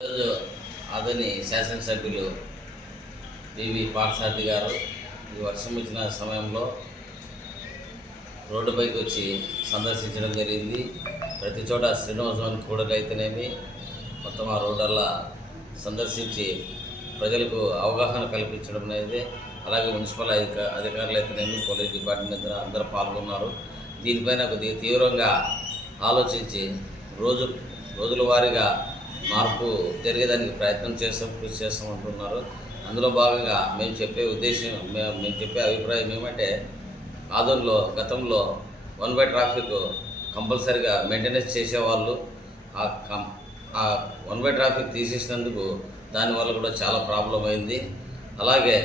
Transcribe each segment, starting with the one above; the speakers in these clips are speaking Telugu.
ఈరోజు అదని శాసనసభ్యులు పివి పార్థసారథి గారు ఈ వర్షం వచ్చిన సమయంలో రోడ్డుపైకి వచ్చి సందర్శించడం జరిగింది. ప్రతి చోట శ్రీనివాసవాని కూడలు అయితేనేమి మొత్తం ఆ రోడ్డల్లా సందర్శించి ప్రజలకు అవగాహన కల్పించడం అనేది అలాగే మున్సిపల్ అధిక అధికారులు అయితేనేమి పోలీస్ డిపార్ట్మెంట్ అందరూ పాల్గొన్నారు. దీనిపైన కొద్దిగా తీవ్రంగా ఆలోచించి రోజు రోజుల వారీగా మార్పు జరిగేదానికి ప్రయత్నం చేస్తాం కృషి చేస్తాం అంటున్నారు. అందులో భాగంగా మేము చెప్పే ఉద్దేశం మేము మేము చెప్పే అభిప్రాయం ఏమంటే ఆదోన్లో గతంలో వన్ బై ట్రాఫిక్ కంపల్సరిగా మెయింటెనెన్స్ చేసేవాళ్ళు ఆ కం ఆ వన్ బై ట్రాఫిక్ తీసేసినందుకు దానివల్ల కూడా చాలా ప్రాబ్లం అయింది. అలాగే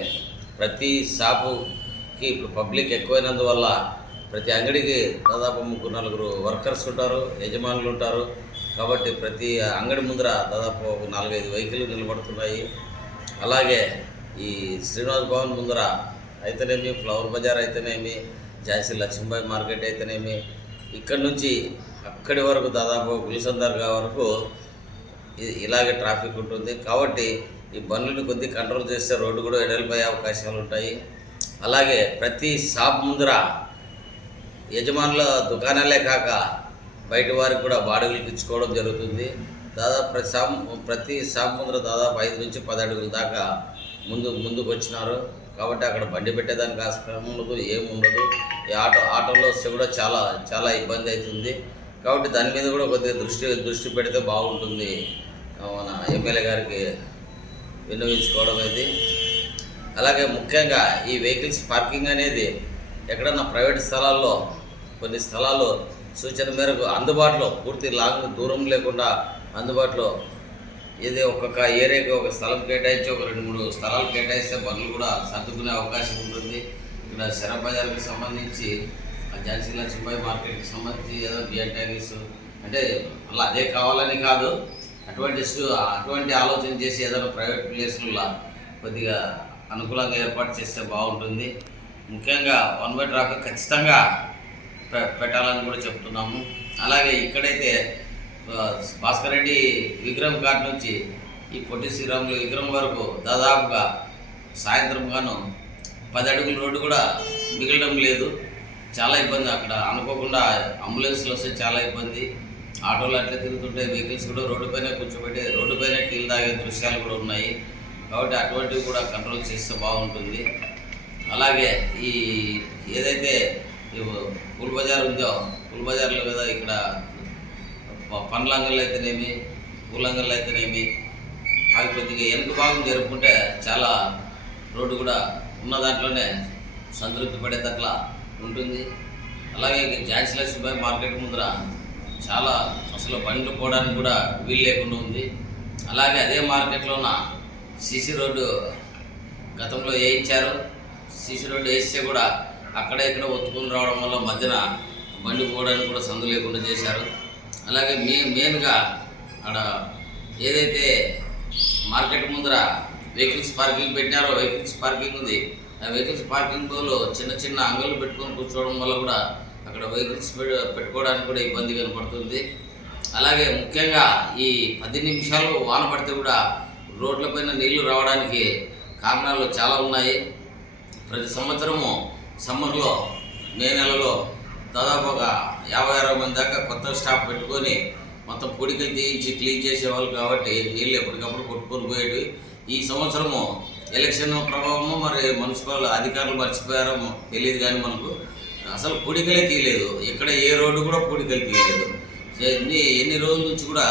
ప్రతి షాపుకి ఇప్పుడు పబ్లిక్ ఎక్కువైనందువల్ల ప్రతి అంగడికి దాదాపు ముగ్గురు నలుగురు వర్కర్స్ ఉంటారు యజమానులు ఉంటారు. కాబట్టి ప్రతి అంగడి ముందర దాదాపు ఒక నాలుగైదు వెహికల్ నిలబడుతున్నాయి. అలాగే ఈ శ్రీనివాస్ భవన్ ముందర అయితేనేమి ఫ్లవర్ బజార్ అయితేనేమి ఝాన్సీ లక్ష్మీబాయి మార్కెట్ అయితేనేమి ఇక్కడ నుంచి అక్కడి వరకు దాదాపు గుల్సన్ దర్గా వరకు ఇలాగే ట్రాఫిక్ ఉంటుంది. కాబట్టి ఈ బండ్లను కొద్ది కంట్రోల్ చేస్తే రోడ్డు కూడా ఎడలిపోయే అవకాశాలు ఉంటాయి. అలాగే ప్రతి షాప్ ముందర యజమానుల దుకాణాలే కాక బయట వారికి కూడా బాడుగులకు ఇచ్చుకోవడం జరుగుతుంది. దాదాపు ప్రతి సా ప్రతి షాప్ దాదాపు ఐదు నుంచి పది అడుగుల దాకా ముందు ముందుకు వచ్చినారు. కాబట్టి అక్కడ బండి పెట్టేదానికి ఆస్కారం ఉండదు. ఏముండదు ఈ ఆటో ఆటోలో వస్తే కూడా చాలా చాలా ఇబ్బంది అవుతుంది. కాబట్టి దాని మీద కూడా కొద్దిగా దృష్టి దృష్టి పెడితే బాగుంటుంది. మన ఎమ్మెల్యే గారికి వినియోగించుకోవడం అయితే అలాగే ముఖ్యంగా ఈ వెహికల్స్ పార్కింగ్ అనేది ఎక్కడన్నా ప్రైవేట్ స్థలాల్లో కొన్ని స్థలాల్లో సూచన మేరకు అందుబాటులో పూర్తి లాంగ్ దూరం లేకుండా అందుబాటులో ఏది ఒక్కొక్క ఏరియాకి ఒక స్థలం కేటాయించి ఒక రెండు మూడు స్థలాలు కేటాయిస్తే బండ్లు కూడా సర్దుకునే అవకాశం ఉంటుంది. ఇక్కడ శర బజార్కి సంబంధించి ఆ ఝాన్సీ లక్ష్మీబాయి మార్కెట్కి సంబంధించి ఏదో బియర్ ట్యాగీస్ అంటే అలా అదే కావాలని కాదు. అటువంటి అటువంటి ఆలోచన చేసి ఏదైనా ప్రైవేట్ ప్లేస్లలో కొద్దిగా అనుకూలంగా ఏర్పాటు చేస్తే బాగుంటుంది. ముఖ్యంగా వన్ బై ట్రాఫిక్ ఖచ్చితంగా పెట్టాలని కూడా చెప్తున్నాము. అలాగే ఇక్కడైతే భాస్కర్ రెడ్డి విగ్రహం కాటి నుంచి ఈ పొట్టి శ్రీరాములు విగ్రహం వరకు దాదాపుగా సాయంత్రం గాను పది అడుగుల రోడ్డు కూడా మిగలడం లేదు. చాలా ఇబ్బంది అక్కడ. అనుకోకుండా అంబులెన్స్లు వస్తే చాలా ఇబ్బంది. ఆటోలు అట్లా తిరుగుతుంటే వెహికల్స్ కూడా రోడ్డు పైన కూర్చోబెట్టి రోడ్డు పైన టీలు తాగే దృశ్యాలు కూడా ఉన్నాయి. కాబట్టి అటువంటివి కూడా కంట్రోల్ చేస్తే బాగుంటుంది. అలాగే ఈ ఏదైతే పూల్ బజార్ ఉందో పూల్ బజార్లో కదా ఇక్కడ పండ్ల అంగళ్ళు అయితేనేమి పూల అంగళ్ళు అయితేనేమి అవి కొద్దిగా వెనుక భాగం జరుపుకుంటే చాలా రోడ్డు కూడా ఉన్న దాంట్లోనే సంతృప్తి పడేటట్లా ఉంటుంది. అలాగే జాన్సీ లక్ష్మీబాయి మార్కెట్ ముందర చాలా అసలు బండ్లు పోవడానికి కూడా వీలు లేకుండా ఉంది. అలాగే అదే మార్కెట్లోన సిసి రోడ్డు గతంలో వేయించారు. సీసీ రోడ్డు వేస్తే కూడా అక్కడ ఇక్కడ ఒత్తుకుని రావడం వల్ల మధ్యన బండి పోవడానికి కూడా సందు లేకుండా చేశారు. అలాగే మే మెయిన్గా అక్కడ ఏదైతే మార్కెట్ ముందర వెహికల్స్ పార్కింగ్ పెట్టినారో వెహికల్స్ పార్కింగ్ ఉంది. ఆ వెహికల్స్ పార్కింగ్ చిన్న చిన్న అంగళ్ళు పెట్టుకొని కూర్చోవడం వల్ల కూడా అక్కడ వెహికల్స్ పెట్టుకోవడానికి కూడా ఇబ్బంది కనపడుతుంది. అలాగే ముఖ్యంగా ఈ పది నిమిషాలు వాన పడితే కూడా రోడ్లపైన నీళ్ళు రావడానికి కారణాలు చాలా ఉన్నాయి. ప్రతి సంవత్సరము సమ్మర్లో మే నెలలో దాదాపు ఒక యాభై అరవై మంది దాకా కొత్త స్టాఫ్ పెట్టుకొని మొత్తం పొడికలు తీయించి క్లీన్ చేసేవాళ్ళు కాబట్టి నీళ్ళు ఎప్పటికప్పుడు కొట్టుకొని పోయేవి ఈ సంవత్సరము ఎలక్షన్ ప్రభావము మరి మున్సిపల్ అధికారులు మర్చిపోయారో తెలియదు కానీ మనకు అసలు పొడికలే తీయలేదు. ఇక్కడ ఏ రోడ్డు కూడా పొడికలు తీయలేదు. ఎన్ని ఎన్ని రోజుల నుంచి కూడా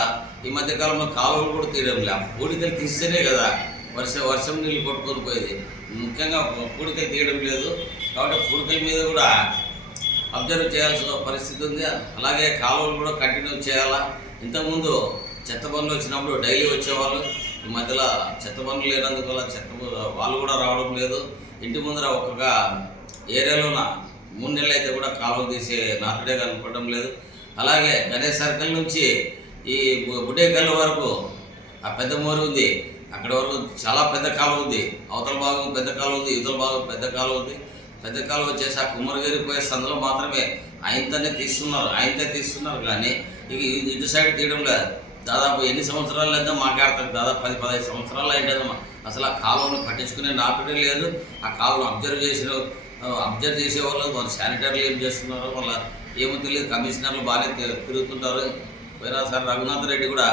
ఈ మధ్య కాలంలో కాలువలు కూడా తీయడం లే పూడికలు తీస్తేనే కదా వర్ష వర్షం నీళ్ళు కొట్టుకొని పోయేది. ముఖ్యంగా పూడికలు తీయడం లేదు. కాబట్టి పూడికల మీద కూడా అబ్జర్వ్ చేయాల్సిన పరిస్థితి ఉంది. అలాగే కాలువలు కూడా కంటిన్యూ చేయాలా? ఇంతకుముందు చెత్త పనులు వచ్చినప్పుడు డైలీ వచ్చేవాళ్ళు. ఈ మధ్యలో చెత్త పనులు లేనందువల్ల చెత్త వాళ్ళు కూడా రావడం లేదు. ఇంటి ముందర ఒక్కొక్క ఏరియాలోన మూడు నెలలు అయితే కూడా కాలువ తీసే నాటుడే కనపడడం లేదు. అలాగే గణేష్ సర్కిల్ నుంచి ఈ బు- బుడ్డేకల్ వరకు ఆ పెద్ద మోరు ఉంది. అక్కడ వరకు చాలా పెద్ద కాలువ ఉంది. అవతల భాగం పెద్ద కాలువ ఉంది. ఇవతల భాగం పెద్ద కాలువ ఉంది. పెద్ద కాలువ వచ్చేసి ఆ కుమ్మరగిరి పోయే సందులో మాత్రమే ఆయనతోనే తీస్తున్నారు ఆయనతో తీస్తున్నారు కానీ ఇక ఇటు సైడ్ తీయడం లేదు దాదాపు ఎన్ని సంవత్సరాలు అయితే మాట్లాడతారు దాదాపు పది పదహైదు సంవత్సరాలు అయింటదమ్మా అసలు ఆ కాలువను పట్టించుకునే నాటుడే లేదు. ఆ కాలువను అబ్జర్వ్ చేసిన అబ్జర్వ్ చేసేవాళ్ళు వాళ్ళు శానిటరీలు ఏం చేస్తున్నారు వాళ్ళ ఏమో తెలియదు కమిషనర్లు బాగానే తిరుగుతుంటారు. తిరుగుతుంటారు పోయినసారి రఘునాథ్ రెడ్డి కూడా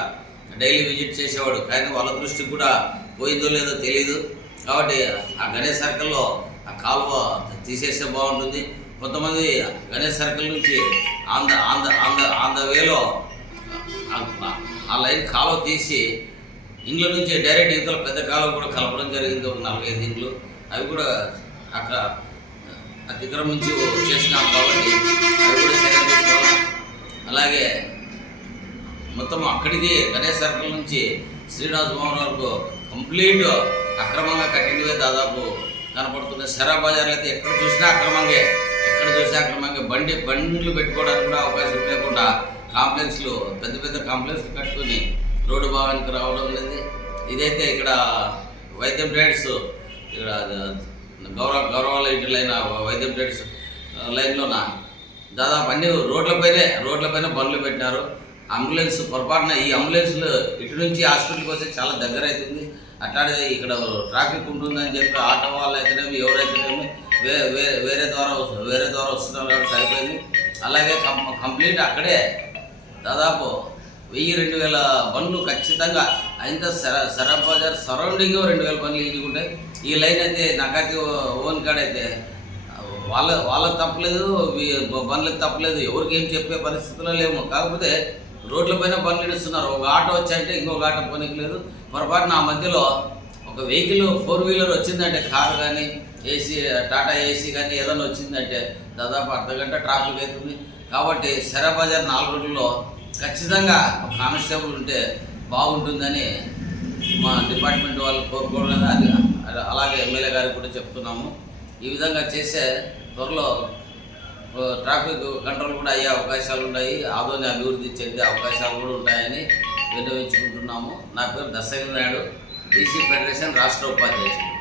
డైలీ విజిట్ చేసేవాడు. కానీ వాళ్ళ దృష్టికి కూడా పోయిందో లేదో తెలియదు కాబట్టి ఆ గణేష్ సర్కిల్లో కాలువ తీసేస్తే బాగుంటుంది. కొంతమంది గణేష్ సర్కిల్ నుంచి ఆంధ్ర ఆంధ్ర ఆంధ్ర ఆంధ్ర ఆన్ ద వేలో ఆ- లైన్ కాలువ తీసి ఇండ్ల నుంచి డైరెక్ట్ ఇంతలో పెద్ద కాలువ కూడా కలపడం జరిగింది. ఒక నాలుగైదు ఇండ్లు. అవి కూడా అక్కడ అతిక్రమించి చేసినాం కాబట్టి అవి కూడా అలాగే మొత్తం అక్కడికి గణేష్ సర్కిల్ నుంచి శ్రీనివాస భవన్ వరకు కంప్లీట్ అక్రమంగా కట్టినవే దాదాపు కనపడుతున్నాయి సరా బజార్లు అయితే ఎక్కడ చూసినా అక్రమంగా. ఎక్కడ చూసినా అక్రమంగా. బండి బండ్లు పెట్టుకోవడానికి కూడా అవకాశం లేకుండా కాంప్లెక్స్లు పెద్ద పెద్ద కాంప్లెక్స్లు కట్టుకొని రోడ్డు భాగానికి రావడం లేదు. ఇదైతే ఇక్కడ వైద్యం ట్రేడ్స్ ఇక్కడ గౌరవ గౌరవాల ఇంటి లైన్ వైద్యం ట్రేడ్స్ లైన్లోన దాదాపు అన్ని రోడ్లపైనే రోడ్లపైన బండ్లు పెట్టినారు అంబులెన్స్ పొరపాటున ఈ అంబులెన్స్లు ఇటు నుంచి హాస్పిటల్కి వస్తే చాలా దగ్గర అవుతుంది అట్లాగే ఇక్కడ ట్రాఫిక్ ఉంటుందని చెప్పి ఆటో వాళ్ళు అయితేనేమి ఎవరైతేనేమి వే వేరే వేరే ద్వారా వస్తు- వేరే ద్వారా వస్తున్నారు కాబట్టి సరిపోయింది. అలాగే కం కంప్లీట్ అక్కడే. దాదాపు వెయ్యి రెండు వేల బండ్లు ఖచ్చితంగా అయితే సర సరఫ్ బజార్ సరౌండింగ్ రెండు వేల బండ్లు ఈజీగా ఈ లైన్ అయితే నకాతి ఓన్ కాడ అయితే వాళ్ళ వాళ్ళకి తప్పలేదు వీ- బండ్లకు తప్పలేదు. ఎవరికి ఏం చెప్పే పరిస్థితిలో లేము. కాకపోతే రోడ్లపైన బండ్లు ఇస్తున్నారు ఒక ఆటో వచ్చాయంటే ఇంకొక ఆటో పోనీకి పొరపాటున ఆ మధ్యలో ఒక వెహికల్ ఫోర్ వీలర్ వచ్చిందంటే కారు కానీ ఏసీ టాటా ఏసీ కానీ ఏదైనా వచ్చిందంటే దాదాపు అర్ధ గంట ట్రాఫిక్ అవుతుంది. కాబట్టి శరా బజార్ నాలుగు రోజుల్లో ఖచ్చితంగా ఒక కానిస్టేబుల్ ఉంటే బాగుంటుందని మా డిపార్ట్మెంట్ వాళ్ళు కోరుకోవడం అది అలాగే ఎమ్మెల్యే గారికి కూడా చెప్తున్నాము. ఈ విధంగా చేసే త్వరలో ట్రాఫిక్ కంట్రోల్ కూడా అయ్యే అవకాశాలు ఉన్నాయి. ఆదోని అభివృద్ధి చెందే అవకాశాలు కూడా ఉంటాయని విన్నవించుకుంటున్నాము నా పేరు దర్శక నాయుడు బీసీ ఫెడరేషన్ రాష్ట్ర ఉపాధ్యక్షుడు.